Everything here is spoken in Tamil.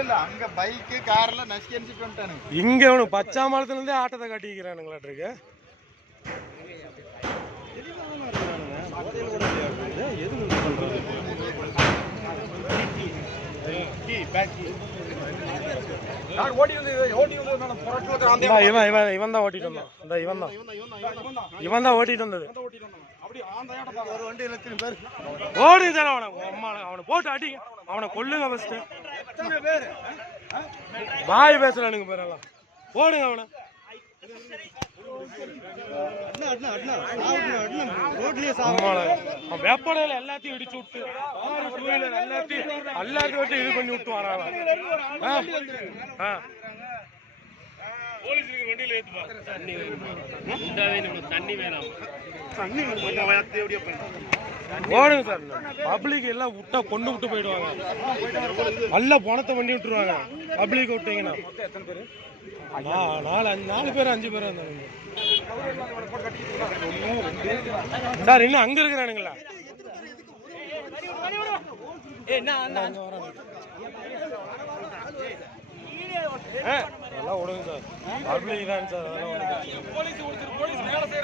இல்ல அங்க பைக் கார்ல நசுக்கி அடிச்சிட்டு வந்துட்டானுங்க. இங்க அவனு பச்சாமலத்துல இருந்தே ஆட்டத்தை காட்டிக்கிறானுங்களாட்டிருக்கு. இவன் தான் ஓட்டிட்டு வந்தான். இவன் தான் ஓட்டிட்டு வந்தது. ஓடி அவனை போட்டு அடிங்க, அவனை கொல்லுங்க ஃபர்ஸ்ட். வாய் பேசுறானுங்க பேரெல்லாம். போடுங்க அவனை. வெப்படையில எல்லாத்தையும் இடிச்சு விட்டு எல்லாத்தையும் விட்டு இது பண்ணி விட்டு வராங்க. வண்டியில தண்ணி வேணாம். ஓடுங்க சார். பப்ளிக் எல்லாம் விட்டா கொண்டு விட்டு போயிடுவாங்க. நல்ல பணத்தை வண்டி விட்டுருவாங்க. பப்ளிக் விட்டீங்கன்னா 4 பேர் 5 பேர் இருந்தாங்க சார். இன்னும் அங்க இருக்கிறானுங்களா? அதெல்லாம் விடுங்க சார். பப்ளிக் தான் சார். அதெல்லாம்